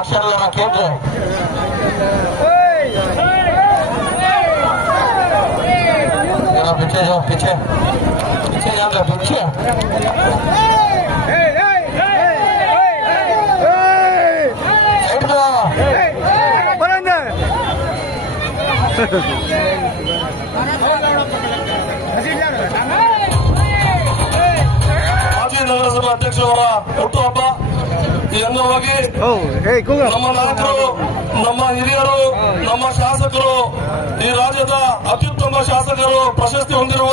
Aşağılara kendi. Ya biçe ya biçe. Biçe ya da biçe. Hey hey hey hey hey. Ebra. Bana ne? ಮಾಜಿ ನಗರಸಭಾ ಅಧ್ಯಕ್ಷರವರ ಹುಟ್ಟುಹಬ್ಬ ಈ ಅಂಗವಾಗಿ hey, Google. ನಮ್ಮ ನಾಯಕರು ನಮ್ಮ ಹಿರಿಯರು ನಮ್ಮ ಶಾಸಕರು ಈ ರಾಜ್ಯದ ಅತ್ಯುತ್ತಮ ಶಾಸಕರು ಪ್ರಶಸ್ತಿ ಹೊಂದಿರುವ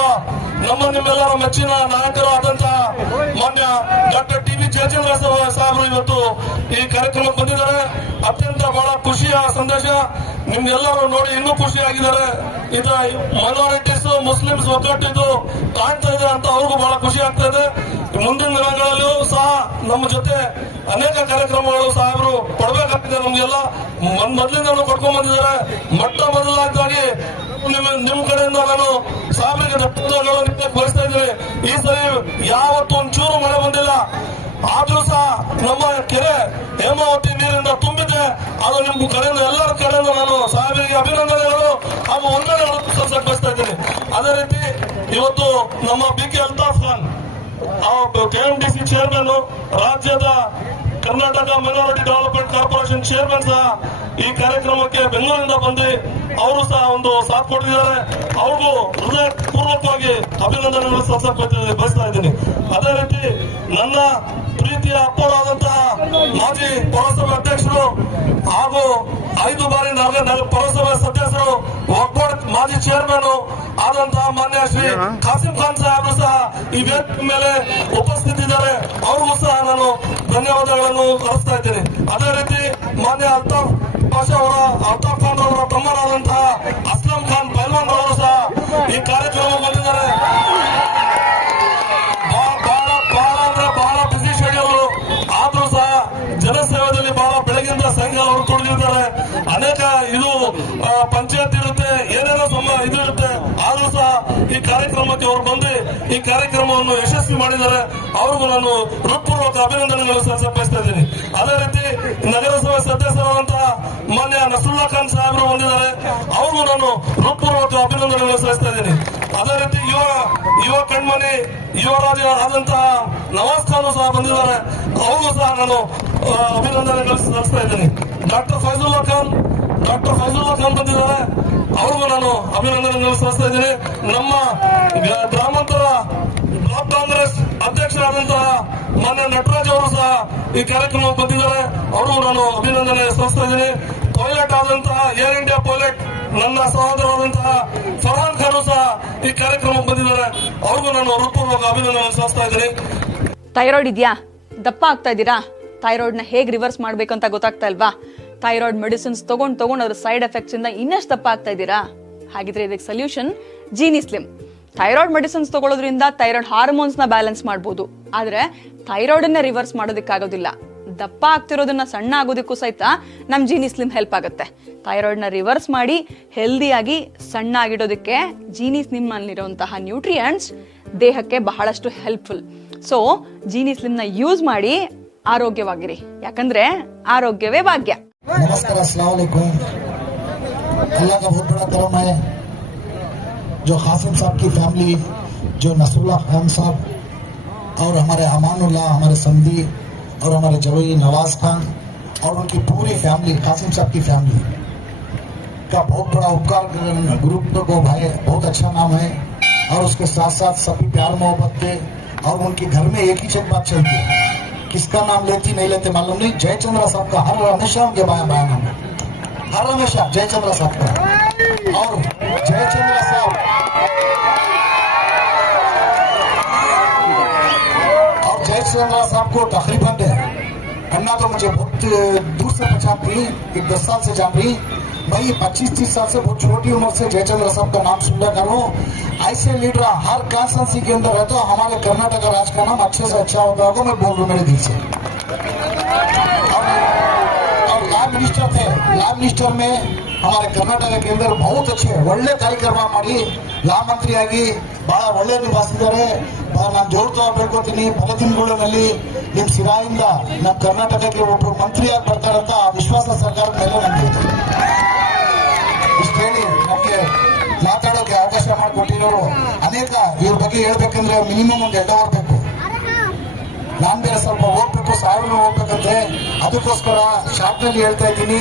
ನಮ್ಮ ನಿಮ್ಮೆಲ್ಲರ ಮೆಚ್ಚಿನ ನಾಯಕರು ಆದಂತಹ ಮಾನ್ಯ ಡಾಕ್ಟರ್ ಟಿ ವಿ ಜಯಚಂದ್ರ ಸಾಹೇಬರು ಇವತ್ತು ಈ ಕಾರ್ಯಕ್ರಮಕ್ಕೆ ಬಂದಿದ್ದಾರೆ. ಅತ್ಯಂತ ಬಹಳ ಖುಷಿಯ ಸಂದೇಶ. ನಿಮ್ಗೆಲ್ಲರೂ ನೋಡಿ ಇನ್ನೂ ಖುಷಿಯಾಗಿದ್ದಾರೆ. ಇದು ಮೈನಾರಿಟೀಸ್ ಮುಸ್ಲಿಮ್ಸ್ ಒಗ್ಗಟ್ಟಿದ್ದು ಕಾಣ್ತಾ ಇದೆ ಅಂತ ಅವ್ರಿಗೂ ಬಹಳ ಖುಷಿ ಆಗ್ತಾ ಇದೆ. ಮುಂದಿನ ದಿನಗಳಲ್ಲೂ ಸಹ ನಮ್ಮ ಜೊತೆ ಅನೇಕ ಕಾರ್ಯಕ್ರಮಗಳು ಸಾಹೇಬರು ಕೊಡಬೇಕಾಗ್ತದೆ. ನಮ್ಗೆಲ್ಲ ಮೊದಲಿಂದ ಕೊಡ್ಕೊಂಡ್ ಬಂದಿದ್ದಾರೆ. ಮೊಟ್ಟ ಮೊದಲಾಗಿ ನಿಮ್ಮ ನಿಮ್ ಕಡೆಯಿಂದ ನಾನು ಸಾಹೇಬರಿಗೆ ಧನ್ಯವಾದಗಳನ್ನು ಬಯಸ್ತಾ ಇದ್ದೀನಿ. ಈ ಸರಿ ಯಾವತ್ತೂ ಒಂಚೂರು ಮಳೆ ಬಂದಿಲ್ಲ. ಆದ್ರೂ ಸಹ ನಮ್ಮ ಕೆರೆ ಹೇಮಾವತಿ ನೀರಿಂದ ತುಂಬಿದೆ. ಅದು ನಿಮ್ಮ ಕಡೆಯಿಂದ, ಎಲ್ಲರ ಕಡೆಯಿಂದ ನಾನು ಸಾಹೇಬರಿಗೆ ಅಭಿನಂದನೆಗಳು ಹಾಗೂ ಸಲ್ಲಿಸಕ್ಕೆ ಬಯಸ್ತಾ ಇದ್ದೀನಿ. ಅದೇ ರೀತಿ ಇವತ್ತು ನಮ್ಮ B K Altaf Khan KMDC chairman ರಾಜ್ಯದ Karnataka minority development corporation chairman ಸಹ ಈ ಕಾರ್ಯಕ್ರಮಕ್ಕೆ ಬೆಂಗಳೂರಿನಿಂದ ಬಂದು ಅವರು ಸಹ ಒಂದು ಸಾಥ್ ಕೊಟ್ಟಿದ್ದಾರೆ. ಅವ್ರಿಗೂ ಹೃದಯ ಪೂರ್ವಕವಾಗಿ ಅಭಿನಂದನೆಗಳು ಸಲ್ಲಿಸಕ್ಕೆ ಬಯಸ್ತಾ ಇದ್ದೀನಿ. ಅದೇ ರೀತಿ ನನ್ನ ಪ್ರೀತಿಯ ಅಪ್ಪರಾದಂತಹ ಮಾಜಿ ಪುರಸಭೆ ಅಧ್ಯಕ್ಷರು ಹಾಗೂ ಐದು ಬಾರಿ ಪುರಸಭೆ ಚೇರ್ಮನ್ ಆದಂತಹ ಮಾನ್ಯ ಶ್ರೀ ಖಾಸಿಂ ಖಾನ್ ಸಾಹೇಬರು ಸಹ ಈ ವೇದಿಕೆ ಮೇಲೆ ಉಪಸ್ಥಿತಿದ್ದಾರೆ ಅವ್ರಿಗೂ ಸಹ ನಾನು ಧನ್ಯವಾದಗಳನ್ನು ಕಳಿಸ್ತಾ ಇದ್ದೇನೆ. ಅದೇ ರೀತಿ ಮಾನ್ಯ ಅಲ್ತಾಫ್ ಪಾಷಾ ಅವರ ಅಲ್ತಾಫ್ ಖಾನ್ ಅವರ ತಮ್ಮನಾದಂತಹ ಅಸ್ಲಂ ಖಾನ್ ಪೈಲ್ವಾನ್ ಅವರು ಸಹ ಈ ಕಾರ್ಯಕ್ರಮ ಬಂದಿದ್ದಾರೆ. ಕಾರ್ಯಕ್ರಮಕ್ಕೆ ಅವರು ಬಂದು ಈ ಕಾರ್ಯಕ್ರಮವನ್ನು ಯಶಸ್ವಿ ಮಾಡಿದ್ದಾರೆ. ಅವ್ರಿಗೂ ನಾನು ಹೃತ್ಪೂರ್ವಕ ಅಭಿನಂದನೆಗಳು ಸಲ್ಲಿಸ್ತಾ ಇದ್ದೀನಿ. ಅದೇ ರೀತಿ ನಗರಸಭೆ ಸದಸ್ಯರಾದಂತಹ ಮಾನ್ಯ ನಸುಲ್ಲಾ ಖಾನ್ ಸಾಹೇಬರು ಬಂದಿದ್ದಾರೆ. ಅವ್ರಿಗೂ ನಾನು ಹೃತ್ಪೂರ್ವಕ ಅಭಿನಂದನೆಗಳು ಸಲ್ಲಿಸ್ತಾ ಇದ್ದೀನಿ. ಅದೇ ರೀತಿ ಯುವ ಯುವ ಕಣ್ಮಣಿ, ಯುವರಾಜ ಆದಂತಹ ನವಾಜ್ ಖಾನ್ ಸಹ ಬಂದಿದ್ದಾರೆ. ಅವ್ರಿಗೂ ಸಹ ನಾನು ಅಭಿನಂದನೆಗಳು ಸಲ್ಲಿಸ್ತಾ ಇದ್ದೀನಿ. ಡಾಕ್ಟರ್ ಫೈಜುಲ್ಲಾ ಖಾನ್, ಡಾಕ್ಟರ್ ಫೈಜುಲ್ಲಾ ಖಾನ್ ಬಂದಿದ್ದಾರೆ. ಅವ್ರಿಗೂ ನಾನು ಅಭಿನಂದನೆ ಸಲ್ಲಿಸ್ತಾ ಇದ್ದೀನಿ. ನಮ್ಮ ಗ್ರಾಮಾಂತರ ಬ್ಲಾಕ್ ಕಾಂಗ್ರೆಸ್ ಅಧ್ಯಕ್ಷರಾದಂತಹ ಮಾನ್ಯ ನಟರಾಜ್ ಅವರು ಸಹ ಈ ಕಾರ್ಯಕ್ರಮ ಬಂದಿದ್ದಾರೆ. ಅವ್ರಿಗೂ ನಾನು ಅಭಿನಂದನೆ ಸಲ್ಲಿಸ್ತಾ ಇದ್ದೀನಿ. ಪೈಲಟ್ ಆದಂತಹ ಏರ್ ಇಂಡಿಯಾ ಪೈಲಟ್, ನನ್ನ ಸಹೋದರರಾದಂತಹ ಫರ್ಹಾನ್ ಖಾನ್ ಸಹ ಈ ಕಾರ್ಯಕ್ರಮ ಬಂದಿದ್ದಾರೆ. ಅವ್ರಿಗೂ ನಾನು ಹೃತ್ಪೂರ್ವಕ ಅಭಿನಂದನೆ ಸಲ್ಲಿಸ್ತಾ ಇದ್ದೀನಿ. ಥೈರಾಯ್ಡ್ ಇದೆಯಾ? ದಪ್ಪ ಆಗ್ತಾ ಇದ್ದೀರಾ? ಥೈರಾಯ್ಡ್ನ ಹೇಗೆ ರಿವರ್ಸ್ ಮಾಡಬೇಕು ಅಂತ ಗೊತ್ತಾಗ್ತಾ ಇಲ್ವಾ? ಥೈರಾಯ್ಡ್ ಮೆಡಿಸಿನ್ಸ್ ತೊಗೊಂಡು ತಗೊಂಡು ಅದ್ರ ಸೈಡ್ ಎಫೆಕ್ಟ್ಸ್ ಇಂದ ಇನ್ನಷ್ಟು ದಪ್ಪ ಆಗ್ತಾ ಇದ್ದೀರಾ? ಹಾಗಿದ್ರೆ ಇದಕ್ಕೆ solution Jeeni slim thyroid medicines ತಗೊಳ್ಳೋದ್ರಿಂದ thyroid ಹಾರ್ಮೋನ್ಸ್ನ ಬ್ಯಾಲೆನ್ಸ್ ಮಾಡ್ಬೋದು. ಆದ್ರೆ ಥೈರಾಯ್ಡ್ ರಿವರ್ಸ್ ಮಾಡೋದಕ್ಕಾಗೋದಿಲ್ಲ ದಪ್ಪ ಆಗ್ತಿರೋದನ್ನ ಸಣ್ಣ ಆಗೋದಕ್ಕೂ ಸಹಿತ ನಮ್ಮ ಜೀನಿ ಸ್ಲಿಮ್ ಹೆಲ್ಪ್ ಆಗುತ್ತೆ. ಥೈರಾಯ್ಡ್ನ ರಿವರ್ಸ್ ಮಾಡಿ ಹೆಲ್ದಿಯಾಗಿ ಸಣ್ಣ ಆಗಿಡೋದಕ್ಕೆ ಜೀನಿ ಸ್ಲಿಮ್ ನ್ಯೂಟ್ರಿಯೆಂಟ್ಸ್ ದೇಹಕ್ಕೆ ಬಹಳಷ್ಟು ಹೆಲ್ಪ್ಫುಲ್ ಸೊ ಜೀನಿ ಸ್ಲಿಮ್ನ ಯೂಸ್ ಮಾಡಿ ಆರೋಗ್ಯವಾಗಿರಿ. ಯಾಕಂದ್ರೆ ಆರೋಗ್ಯವೇ ಭಾಗ್ಯ. نمسکار، السلام علیکم۔ اللہ کا بہت بڑا کرم ہے جو قاسم صاحب کی فیملی جو نصر اللہ خان صاحب اور ہمارے امان اللہ، ہمارے سندی اور ہمارے جوئی نواز خان اور ان کی پوری فیملی قاسم صاحب کی فیملی کا بہت بڑا اپکار گروپ کو بھائی، بہت اچھا نام ہے اور اس کے ساتھ ساتھ سبھی پیار محبت کے اور ان کے گھر میں ایک ہی بات چلتی ہے۔ کس کا نام لیتی نہیں لیتے معلوم نہیں؟ جائے چندرا صاحب کا ہر ہمیشہ کے بائیں بائیں نام ہر ہمیشہ جائے چندرا صاحب کا۔ اور جائے چندرا صاحب۔ اور جائے چندرا صاحب کو تقریباً ہے انہا تو مجھے بہت دور سے پچھا رہی ایک دس سال سے جان رہی ये पच्चीस तीस साल से बहुत छोटी उम्र से जयचंद्र साहब का नाम सुन रहा हूँ ऐसे लीडर हर कॉन्स्टेंसी के अंदर रहते हो हमारे कर्नाटक राज्य का नाम अच्छे से अच्छा होगा होगा मैं बोल रहा हूँ मेरे दिल से और और लैब मिनिस्टर थे लैब मिनिस्टर में हमारे कर्नाटक के अंदर बहुत अच्छे ಒಳ್ಳೆ ಕಾರ್ಯಕ್ರಮ ಮಾಡಿ ಲಾ ಮಂತ್ರಿಯಾಗಿ ಬಹಳ ಒಳ್ಳೆ ನಿಭಾಯಿಸಿದ್ದಾರೆ ನಾನು ಜೋಡ್ತಾ ಬೇಡ್ಕೋತೀನಿ ಬರ ದಿನಗಳಲ್ಲಿ ನಿಮ್ ಸಿರಾಯಿಂದ ನಮ್ಮ ಕರ್ನಾಟಕಕ್ಕೆ ಒಬ್ರು ಮಂತ್ರಿಯಾಗಿ ಬರ್ತಾರಂತ ಆ ವಿಶ್ವಾಸ ಸರ್ಕಾರದ ಮೇಲೆ ನಮ್ಗೆ ಇದೆ. ಇಷ್ಟು ಹೇಳಿ, ನಮಗೆ ಮಾತಾಡೋಕೆ ಅವಕಾಶ ಮಾಡಿಕೊಟ್ಟಿರೋರು ಅನೇಕ ಇವ್ರ ಬಗ್ಗೆ ಹೇಳ್ಬೇಕಂದ್ರೆ ಮಿನಿಮಮ್ ಒಂದು ಎರಡು ಅವರ್ ಬೇರೆ ಸ್ವಲ್ಪ ಹೋಗ್ಬೇಕು ಸಾವಿರ ಹೋಗ್ಬೇಕಂತೆ ಅದಕ್ಕೋಸ್ಕರ ಶಾರ್ಟ್ನಲ್ಲಿ ಹೇಳ್ತಾ ಇದ್ದೀನಿ.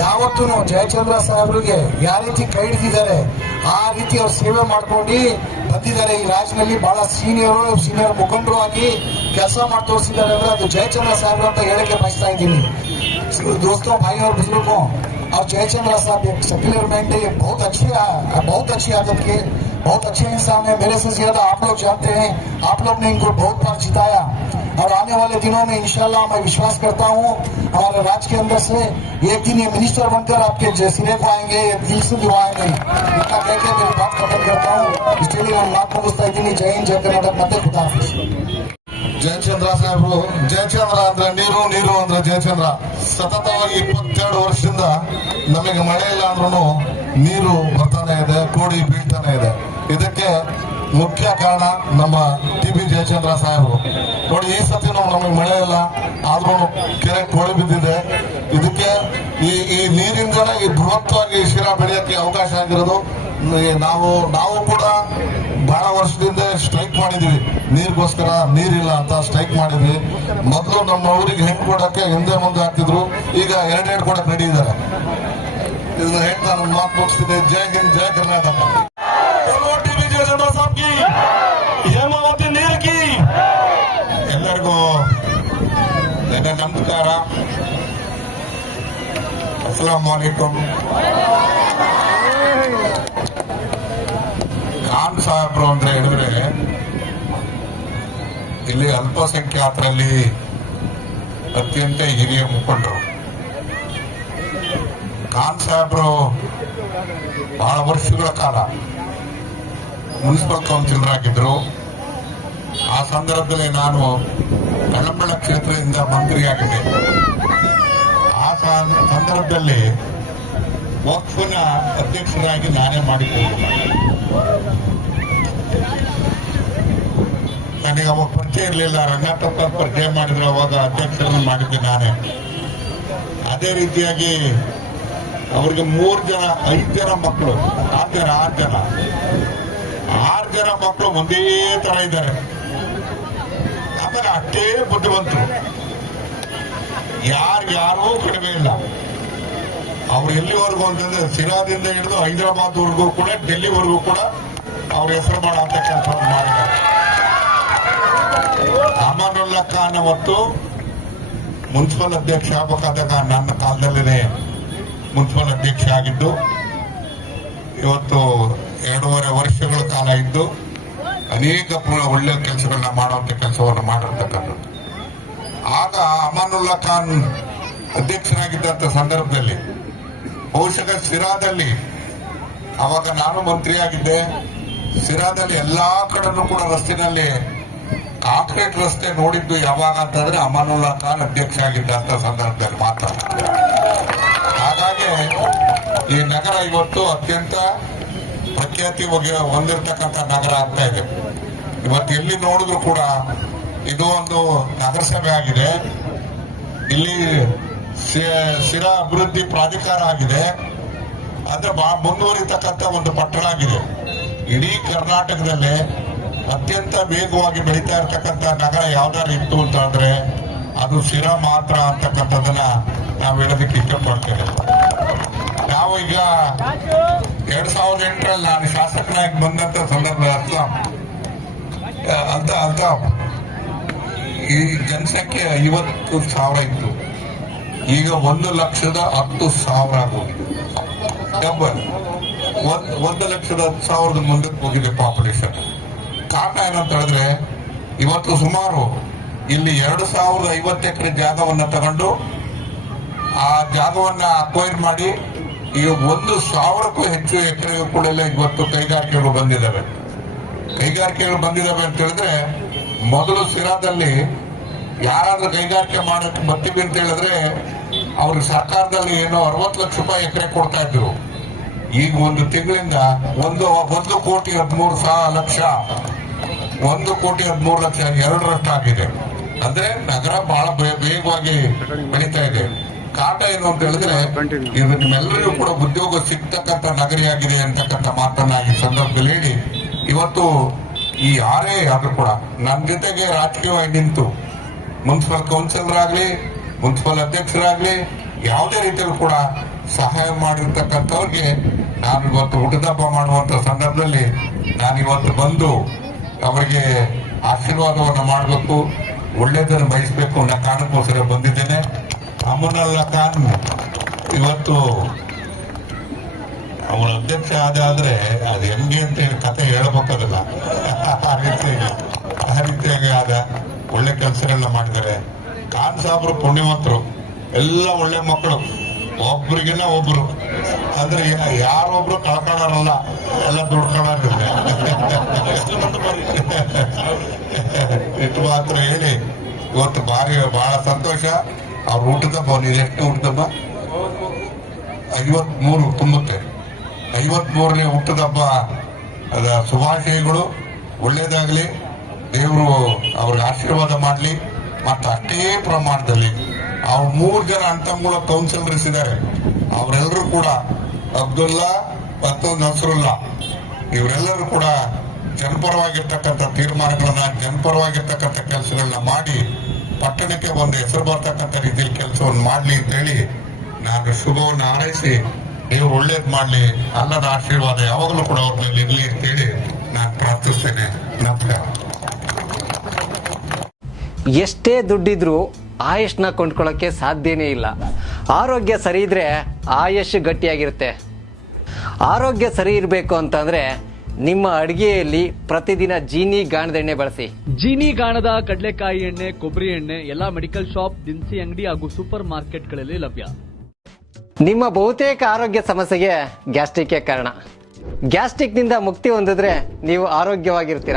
ಯಾವತ್ತೂ ಜಯಚಂದ್ರ ಸಾಹೇಬ್ರಿಗೆ ಯಾವ ರೀತಿ ಕೈ ಹಿಡಿದಿದ್ದಾರೆ, ಆ ರೀತಿ ಅವ್ರು ಸೇವೆ ಮಾಡ್ಕೊಂಡು ಬಂದಿದ್ದಾರೆ. ಈ ರಾಜ್ಯದಲ್ಲಿ ಬಹಳ ಸೀನಿಯರ್ ಸೀನಿಯರ್ ಮುಖಂಡರು ಆಗಿ ಕೆಲಸ ಮಾಡಿ ತೋರಿಸಿದ್ದಾರೆ ಅಂದ್ರೆ ಅದು ಜಯಚಂದ್ರ ಸಾಹೇಬ್ರು ಅಂತ ಹೇಳಕ್ಕೆ ಬಯಸ್ತಾ ಇದ್ದೀನಿ. اور چیچے میرا صاحب ایک سیکولر مین ہے، یہ بہت اچھی بہت اچھی عادت کے بہت اچھے انسان ہیں، میرے سے زیادہ آپ لوگ جانتے ہیں، آپ لوگ نے ان کو بہت بار جتایا۔ اور آنے والے دنوں میں انشاءاللہ میں وشواس کرتا ہوں، ہمارے راج کے اندر سے ایک دن یہ منسٹر بن کر آپ کے سرے کو آئیں گے دل سے دعائیں گے کہہ کے میری بات ختم کرتا ہوں۔ اس کے لیے ہم مات کو ಜಯಚಂದ್ರ ಸಾಹೇಬರು, ಜಯಚಂದ್ರ ಅಂದ್ರೆ ನೀರು ನೀರು ಅಂದ್ರೆ ಜಯಚಂದ್ರ. ಸತತವಾಗಿ ಇಪ್ಪತ್ತೆರಡು ವರ್ಷದಿಂದ ನಮಗೆ ಮಳೆ ಇಲ್ಲ ಅಂದ್ರೂ ನೀರು ಬರ್ತಾನೆ ಇದೆ, ಕೋಡಿ ಬೀಳ್ತಾನೆ ಇದೆ. ಇದಕ್ಕೆ ಮುಖ್ಯ ಕಾರಣ ನಮ್ಮ ಟಿ ಬಿ ಜಯಚಂದ್ರ ಸಾಹೇಬರು. ನೋಡಿ, ಈ ಸತಿನೂ ನಮಗೆ ಮಳೆ ಇಲ್ಲ ಆದ್ರೂ ಕೆರೆ ಕೋಳಿ ಬಿದ್ದಿದೆ. ಇದಕ್ಕೆ ಈ ಈ ನೀರಿಂದಲೇ ಈ ಬೃಹತ್ವಾಗಿ ಶಿರಾ ಬೆಳೆಯೋಕ್ಕೆ ಅವಕಾಶ ಆಗಿರೋದು. ನಾವು ನಾವು ಕೂಡ ಬಹಳ ವರ್ಷದಿಂದ ಸ್ಟ್ರೈಕ್ ಮಾಡಿದ್ವಿ. ನೀರಿಗೋಸ್ಕರ ನೀರಿಲ್ಲ ಅಂತ ಸ್ಟ್ರೈಕ್ ಮಾಡಿದ್ವಿ. ಮೊದಲು ನಮ್ಮ ಊರಿಗೆ ಹೆಣ್ಣು ಕೊಡಕ್ಕೆ ಹಿಂದೆ ಮುಂದೆ ಹಾಕ್ತಿದ್ರು ಈಗ ಎರಡೆರಡು ಕೊಡಕ್ಕೆ ಇದ್ದಾರೆ. ಇದನ್ನ ಹೇಳ್ತಾ ನನ್ನ ಮಾತು ಮುಗಿಸ್ತಿದ್ದೆ. ಜೈ ಹಿಂದ್, ಜೈ ಕರ್ನಾಟಕ. ಹೇಮಾವತಿ ನೀರ್ ಕಿ. ಎಲ್ಲರಿಗೂ ನಮಸ್ಕಾರ. ಅಸ್ಸಲಾಮ್ ವಾಲೇಕುಂ ಖಾನ್ ಸಾಹೇಬ್ರು ಅಂತ ಹೇಳಿದ್ರೆ ಇಲ್ಲಿ ಅಲ್ಪಸಂಖ್ಯಾತರಲ್ಲಿ ಅತ್ಯಂತ ಹಿರಿಯ ಮುಖಂಡರು. ಖಾನ್ ಸಾಹೇಬ್ರು ಬಹಳ ವರ್ಷಗಳ ಕಾಲ ಮುನ್ಸಿಪಲ್ ಕೌನ್ಸಿಲರ್ ಆಗಿದ್ರು. ಆ ಸಂದರ್ಭದಲ್ಲಿ ನಾನು ಕಳ್ಳಂಬಳ ಕ್ಷೇತ್ರದಿಂದ ಮಂತ್ರಿಯಾಗಿದೆ ಆ ಸಂದರ್ಭದಲ್ಲಿ ವಕ್ಫನ ಅಧ್ಯಕ್ಷರಾಗಿ ನಾನೇ ಮಾಡಿಕೊಂಡಿದ್ದೆ ನನಗೆ ಅವಾಗ ಪರಿಚಯ ಇರಲಿಲ್ಲ. ರಂಗಾಟಪ್ಪ ಪರಿಚಯ ಮಾಡಿದ್ರು, ಅವಾಗ ಅಧ್ಯಕ್ಷರನ್ನು ಮಾಡಿದ್ದೆ ನಾನೇ. ಅದೇ ರೀತಿಯಾಗಿ ಅವ್ರಿಗೆ ಮೂರು ಜನ, ಐದು ಜನ ಮಕ್ಕಳು ಆರು ಜನ ಆರು ಜನ. ಆರು ಜನ ಮಕ್ಕಳು ಒಂದೇ ತರ ಇದ್ದಾರೆ. ಆಮೇಲೆ ಅಷ್ಟೇ ಬುದ್ಧಿವಂತರು. ಯಾರು ಯಾರೂ ಕಡಿಮೆ ಇಲ್ಲ. ಅವ್ರು ಎಲ್ಲಿವರೆಗೂ ಅಂತಂದ್ರೆ ಸಿರಾದಿಂದ ಹಿಡಿದು ಹೈದರಾಬಾದ್ವರೆಗೂ ಕೂಡ, ಡೆಲ್ಲಿವರೆಗೂ ಕೂಡ ಅವ್ರ ಹೆಸರು ಅಂತ ಕೆಲಸ ಮಾಡಿದ್ದಾರೆ. ಅಮಾನುಲ್ಲಾ ಖಾನ್ ಅವತ್ತು ಮುನ್ಸಿಪಲ್ ಅಧ್ಯಕ್ಷ ಆಗಬೇಕಾದಾಗ ನನ್ನ ಕಾಲದಲ್ಲೇ ಮುನ್ಸಿಪಲ್ ಅಧ್ಯಕ್ಷ ಆಗಿದ್ದು, ಇವತ್ತು ಎರಡೂವರೆ ವರ್ಷಗಳ ಕಾಲ ಇದ್ದು ಅನೇಕ ಒಳ್ಳೆ ಕೆಲಸಗಳನ್ನ ಮಾಡುವಂತ ಕೆಲಸವನ್ನು ಮಾಡಿರ್ತಕ್ಕಂಥದ್ದು. ಆಗ ಅಮಾನುಲ್ಲಾ ಖಾನ್ ಅಧ್ಯಕ್ಷರಾಗಿದ್ದಂತ ಸಂದರ್ಭದಲ್ಲಿ ಬಹುಶಃ ಶಿರಾದಲ್ಲಿ ಅವಾಗ ನಾನು ಮಂತ್ರಿಯಾಗಿದ್ದೆ. ಸಿರಾದಲ್ಲಿ ಎಲ್ಲಾ ಕಡೆನೂ ಕೂಡ ರಸ್ತೆನಲ್ಲಿ ಕಾಂಕ್ರೀಟ್ ರಸ್ತೆ ನೋಡಿದ್ದು ಯಾವಾಗ ಅಂತಂದ್ರೆ ಅಮಾನುಲ್ಲಾ ಖಾನ್ ಅಧ್ಯಕ್ಷ ಆಗಿದ್ದಂತ ಸಂದರ್ಭದಲ್ಲಿ ಮಾತ್ರ. ಹಾಗಾಗಿ ಈ ನಗರ ಇವತ್ತು ಅತ್ಯಂತ ಪ್ರಖ್ಯಾತಿ ಹೊಂದಿರತಕ್ಕಂಥ ನಗರ ಆಗ್ತಾ ಇದೆ. ಇವತ್ತು ಎಲ್ಲಿ ನೋಡಿದ್ರು ಕೂಡ ಇದು ಒಂದು ನಗರಸಭೆ ಆಗಿದೆ. ಇಲ್ಲಿ ಸಿ- ಸ್ಥಿರ ಅಭಿವೃದ್ಧಿ ಪ್ರಾಧಿಕಾರ ಆಗಿದೆ. ಅಂದ್ರೆ ಮುಂದುವರಿತಕ್ಕಂಥ ಒಂದು ಪಟ್ಟಣ ಆಗಿದೆ. ಇಡೀ ಕರ್ನಾಟಕದಲ್ಲಿ ಅತ್ಯಂತ ವೇಗವಾಗಿ ಬೆಳೀತಾ ಇರತಕ್ಕಂಥ ನಗರ ಯಾವ್ದಾರು ಇತ್ತು ಅಂತ ಅಂದ್ರೆ ಅದು ಸಿರಾ ಮಾತ್ರ ಅಂತಕ್ಕಂಥದ್ದನ್ನ ನಾವು ಹೇಳೋದಕ್ಕೆ ಇಷ್ಟಪಡ್ತೇವೆ. ನಾವು ಈಗ ಎರಡ್ ಸಾವಿರದ ಎಂಟರಲ್ಲಿ ನಾನು ಶಾಸಕನಾಗಿ ಬಂದಂತ ಸಂದರ್ಭ ಅರ್ಥ. ಅಂತ ಅಂತ ಈ ಜನಸಂಖ್ಯೆ ಐವತ್ತು ಸಾವಿರ ಇತ್ತು. ಈಗ ಒಂದು ಲಕ್ಷದ ಹತ್ತು ಸಾವಿರ ಆಗೋಗಿದೆ ಡಬಲ್. ಒಂದ್ ಒಂದು ಲಕ್ಷದ ಹತ್ತು ಸಾವಿರದ ಮುಂದಕ್ಕೆ ಹೋಗಿದೆ ಪಾಪ್ಯುಲೇಷನ್ ಕಾರಣ ಏನಂತ ಹೇಳಿದ್ರೆ, ಇವತ್ತು ಸುಮಾರು ಇಲ್ಲಿ ಎರಡು ಸಾವಿರದ ಐವತ್ತು ಎಕರೆ ಜಾಗವನ್ನ ತಗೊಂಡು ಆ ಜಾಗವನ್ನ ಅಕ್ವೈರ್ ಮಾಡಿ ಈಗ ಒಂದು ಸಾವಿರಕ್ಕೂ ಹೆಚ್ಚು ಎಕರೆ ಕೂಡ ಇವತ್ತು ಕೈಗಾರಿಕೆಗಳು ಬಂದಿದ್ದಾವೆ ಕೈಗಾರಿಕೆಗಳು ಬಂದಿದ್ದಾವೆ ಅಂತ ಹೇಳಿದ್ರೆ, ಮೊದಲು ಸಿರಾದಲ್ಲಿ ಯಾರಾದ್ರೂ ಕೈಗಾರಿಕೆ ಮಾಡಕ್ಕೆ ಬರ್ತೀವಿ ಅಂತ ಹೇಳಿದ್ರೆ, ಅವ್ರಿಗೆ ಸರ್ಕಾರದಲ್ಲಿ ಏನೋ ಅರವತ್ತು ಲಕ್ಷ ರೂಪಾಯಿ ಎಕರೆ ಕೊಡ್ತಾ ಇದ್ರು. ಈಗ ಒಂದು ತಿಂಗಳಿಂದ ಒಂದು ಒಂದು ಕೋಟಿ ಹದಿಮೂರು ಸಾವಿರ ಲಕ್ಷ, ಒಂದು ಕೋಟಿ ಹದಿಮೂರು ಲಕ್ಷ ಎರಡರಷ್ಟು ಆಗಿದೆ ಅಂದ್ರೆ ನಗರ ಬಹಳ ವೇಗವಾಗಿ ಬೆಳೀತಾ ಇದೆ. ಕಾಟ ಏನು ಅಂತ ಹೇಳಿದ್ರೆ, ಇದು ನಿಮ್ಮೆಲ್ಲರಿಗೂ ಕೂಡ ಉದ್ಯೋಗ ಸಿಗ್ತಕ್ಕಂಥ ನಗರಿಯಾಗಿದೆ ಅಂತಕ್ಕಂಥ ಮಾತನ್ನ ಈ ಸಂದರ್ಭದಲ್ಲಿ ಹೇಳಿ. ಇವತ್ತು ಈ ಯಾರೇ ಆದ್ರೂ ಕೂಡ ನನ್ನ ಜೊತೆಗೆ ರಾಜಕೀಯವಾಗಿ ನಿಂತು, ಮುನ್ಸಿಪಲ್ ಕೌನ್ಸಿಲರ್ ಆಗ್ಲಿ, ಮುನ್ಸಿಪಲ್ ಅಧ್ಯಕ್ಷರಾಗಲಿ, ಯಾವುದೇ ರೀತಿಯಲ್ಲೂ ಕೂಡ ಸಹಾಯ ಮಾಡಿರ್ತಕ್ಕಂಥವ್ರಿಗೆ ನಾನು ಇವತ್ತು ಹುಟ್ಟದಬ್ಬ ಮಾಡುವಂತ ಸಂದರ್ಭದಲ್ಲಿ ನಾನು ಇವತ್ತು ಬಂದು ಅವರಿಗೆ ಆಶೀರ್ವಾದವನ್ನು ಮಾಡಬೇಕು ಒಳ್ಳೇದನ್ನು ಬಯಸಬೇಕು ಅನ್ನೋ ಕಾರಣಕ್ಕೋಸ್ಕರ ಬಂದಿದ್ದೇನೆ. ಅಮನಲ್ಲ ಖಾನ್, ಇವತ್ತು ಅವನ ಅಧ್ಯಕ್ಷ ಆದ ಆದ್ರೆ ಅದು ಹೆಂಗೆ ಅಂತ ಹೇಳಿ ಕತೆ ಹೇಳ್ಬೇಕದಲ್ಲ ಆ ರೀತಿಯಾಗಿ ಆ ರೀತಿಯಾಗಿ ಆದ ಒಳ್ಳೆ ಕೆಲಸಗಳನ್ನ ಮಾಡಿದ್ದಾರೆ. ಖಾನ್ ಸಾಬ್ರು ಪುಣ್ಯವಂತರು, ಎಲ್ಲ ಒಳ್ಳೆ ಮಕ್ಕಳು. ಒಬ್ರಿಗಿನ್ನ ಒಬ್ರು. ಅಂದ್ರೆ ಯಾರೊಬ್ರು ಕಳ್ಕೊಳ್ಳೋರಲ್ಲ ಎಲ್ಲ ದುಡ್ಕೊಳ್ಳೋರಿಲ್ಲ ಇಟ್ಟು ಮಾತ್ರ ಹೇಳಿ. ಇವತ್ತು ಭಾರಿ ಬಹಳ ಸಂತೋಷ. ಅವ್ರ ಊಟದಪ್ಪ ನೀನು ಎಷ್ಟು ಐವತ್ತು ಮೂರು ತುಂಬುತ್ತೆ. ಐವತ್ಮೂರನೇ ಹುಟ್ಟದಬ್ಬ ಅದ ಶುಭಾಶಯಗಳು. ಒಳ್ಳೇದಾಗಲಿ. ದೇವರು ಅವ್ರಿಗೆ ಆಶೀರ್ವಾದ ಮಾಡಲಿ. ಮತ್ತು ಅಷ್ಟೇ ಪ್ರಮಾಣದಲ್ಲಿ ಅವ್ರ ಮೂರು ಜನ ಅಂತಮೂಲ ಕೌನ್ಸಿಲರ್ಸ್ ಇದ್ದಾರೆ ಅವರೆಲ್ಲರೂ ಕೂಡ ಅಬ್ದುಲ್ಲಾ ಮತ್ತು ನಸರುಲ್ಲಾ. ಇವರೆಲ್ಲರೂ ಕೂಡ ಜನಪರವಾಗಿರ್ತಕ್ಕಂಥ ತೀರ್ಮಾನಗಳನ್ನ, ಜನಪರವಾಗಿರ್ತಕ್ಕಂಥ ಕೆಲಸಗಳನ್ನ ಮಾಡಿ, ಪಟ್ಟಣಕ್ಕೆ ಒಂದು ಹೆಸರು ಬರ್ತಕ್ಕಂಥ ರೀತಿಯಲ್ಲಿ ಕೆಲಸವನ್ನು ಮಾಡಲಿ ಅಂತ ಹೇಳಿ ನಾನು ಶುಭವನ್ನು ಹಾರೈಸಿ, ನೀವು ಒಳ್ಳೇದು ಮಾಡಲಿ, ಅಲ್ಲದ ಆಶೀರ್ವಾದ ಯಾವಾಗಲೂ ಕೂಡ ಅವ್ರ ಮೇಲೆ ಇರಲಿ ಅಂತೇಳಿ ನಾನು ಪ್ರಾರ್ಥಿಸ್ತೇನೆ. ನಮಸ್ಕಾರ. ಎಷ್ಟೇ ದುಡ್ಡಿದ್ರೂ ಆಯುಷ್ನ ಕೊಂಡ್ಕೊಳ್ಳೋಕ್ಕೆ ಸಾಧ್ಯನೇ ಇಲ್ಲ. ಆರೋಗ್ಯ ಸರಿ ಇದ್ರೆ ಆಯುಷ್ ಗಟ್ಟಿಯಾಗಿರುತ್ತೆ. ಆರೋಗ್ಯ ಸರಿ ಇರಬೇಕು ಅಂತಂದ್ರೆ ನಿಮ್ಮ ಅಡಿಗೆಯಲ್ಲಿ ಪ್ರತಿದಿನ ಜೀನಿ ಗಾಣದ ಎಣ್ಣೆ ಬಳಸಿ. ಜೀನಿ ಗಾಣದ ಕಡಲೆಕಾಯಿ ಎಣ್ಣೆ ಕೊಬ್ಬರಿ ಎಣ್ಣೆ ಎಲ್ಲಾ ಮೆಡಿಕಲ್ ಶಾಪ್ ದಿನಸಿ ಅಂಗಡಿ ಹಾಗೂ ಸೂಪರ್ ಮಾರ್ಕೆಟ್ಗಳಲ್ಲಿ ಲಭ್ಯ. ನಿಮ್ಮ ಬಹುತೇಕ ಆರೋಗ್ಯ ಸಮಸ್ಯೆಗೆ ಗ್ಯಾಸ್ಟ್ರಿಕ್ ಕಾರಣ. ಗ್ಯಾಸ್ಟ್ರಿಕ್ನಿಂದ ಮುಕ್ತಿ ಹೊಂದಿದ್ರೆ ನೀವು ಆರೋಗ್ಯವಾಗಿರ್ತೀರ.